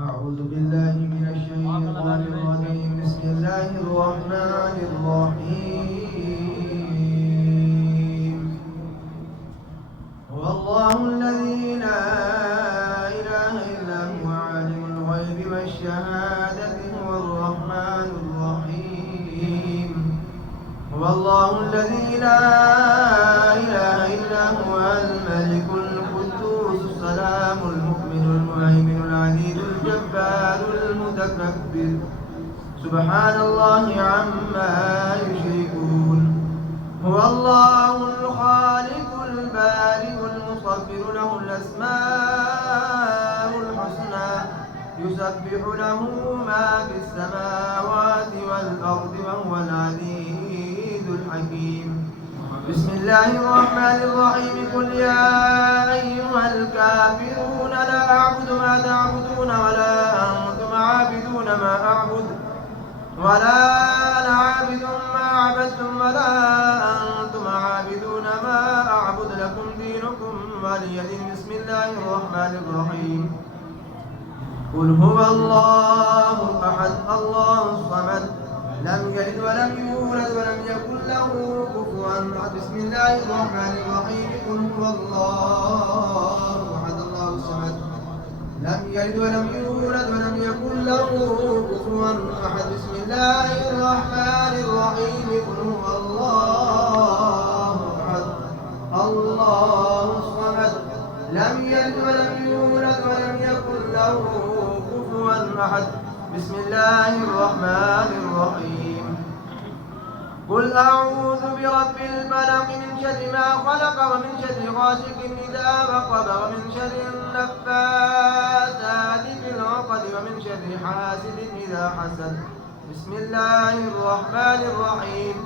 أعوذ بالله من الشيطان الرجيم. بسم الله الرحمن الرحيم. هو الله الذي لا إله إلا هو عالم الغيب والشهادة هو الرحمن الرحيم. هو الله الذي لا إله إلا هو الملك القدوس السلام المؤمن المهيمن العزيز الجبار المتكبر سبحان الله عما يشركون. هو الله الخالق البارئ المصور له الأسماء الحسنى يسبح له ما في السماوات والأرض وهو العزيز الحكيم. بسم الله الرحمن الرحيم. قل يا أيها الكافرون لا أعبد ما تعبدون ولا أنتم عابدون ما أعبد ولا أنا عابد ما عبدتم ولا أنتم عابدون ما أعبد لكم دينكم ولي دين. بسم الله الرحمن الرحيم. قل هو الله أحد الله الصمد لم يلد ولم يولد ولم يكن له كفوا أحد. بسم الله الرحمن الرحيم. قل هو الله أحد الله الصمد لم يلد ولم يولد ولم يكن له كفوا أحد. بسم الله الرحمن الرحيم. قل هو الله أحد الله الصمد لم يلد ولم يولد ولم يكن له كفوا أحد. بسم الله الرحمن الرحيم. قل أعوذ برب الفلق من شر ما خلق ومن شر غاسق إذا وقب ومن شر النفاثات في العقد ومن شر حاسد إذا حسد. بسم الله الرحمن الرحيم.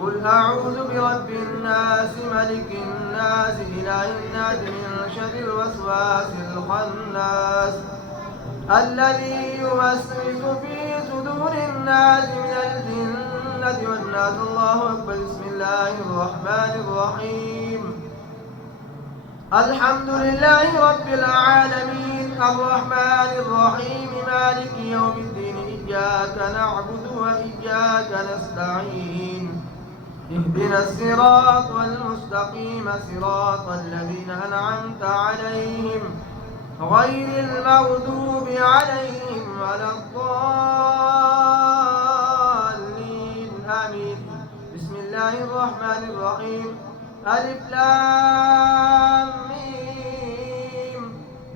قل أعوذ برب الناس ملك الناس إله الناس من شر الوسواس الخناس الذي يوسوس في صدور الناس من الجنة والناس. الله أكبر. بسم الله الرحمن الرحيم. الحمد لله رب العالمين الرحمن الرحيم مالك يوم الدين إياك نعبد وإياك نستعين اهدنا الصراط المستقيم صراط الذين أنعمت عليهم غير المغضوب عليهم ولا الضالين آمين. بسم الله الرحمن الرحيم. ألف لام ميم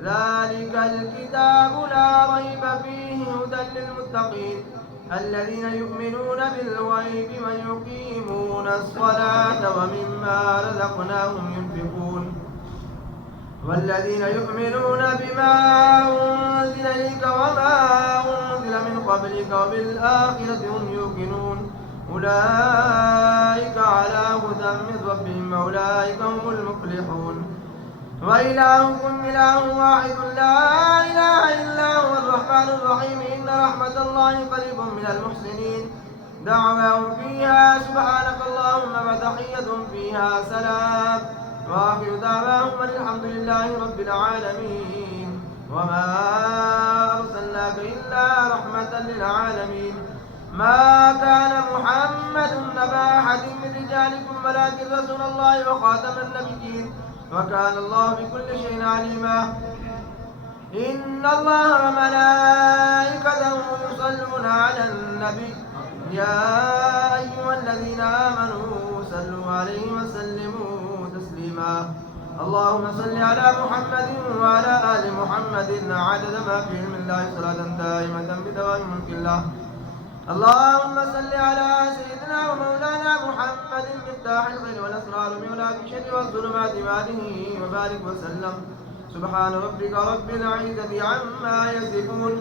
ذلك الكتاب لا ريب فيه هدى للمتقين الذين يؤمنون بالغيب ويقيمون الصلاة ومما رزقناهم ينفقون والذين يؤمنون بما أنزل إليك وما أنزل من قبلك وبالآخرة هم يوقنون أولئك على هدى من ربهم وأولئك هم المفلحون. وإلهكم إله واحد لا إله إلا هو الرحمن الرحيم. إن رحمة الله قريب من المحسنين. دعواهم فيها سبحانك اللهم وتحيتهم فيها سلام وآخر دعواهم الحمد لله رب العالمين. وما أرسلناك إلا رحمة للعالمين. ما كان محمد نبا أحد من رجالكم ولكن رسول الله وخاتم النبيين وكان الله بكل شيء عليما. إن الله وملائكته يصلون على النبي يا أيها الذين آمنوا صلوا عليه وسلموا تسليما. اللهم صل على محمد وعلى آل محمد عدد ما في علم الله صلاة دائمة بدوام ملك الله. اللهم صل على سيدنا ومولانا محمد مفتاح الخير والأسرار مولى الشر والظلمات وآله وبارك وسلم. سبحان ربك رب العزة عما يصفون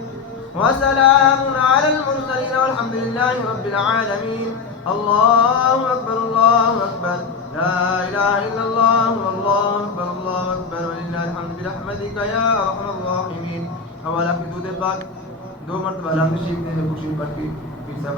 وسلام على المرسلين والحمد لله رب العالمين. الله أكبر الله أكبر لا إله إلا الله والله أكبر الله أكبر ولله الحمد برحمتك يا أرحم الراحمين. حوالة في دود الباك 2 مرتبة لام تشريف ने खुशी पढ़ के फिर से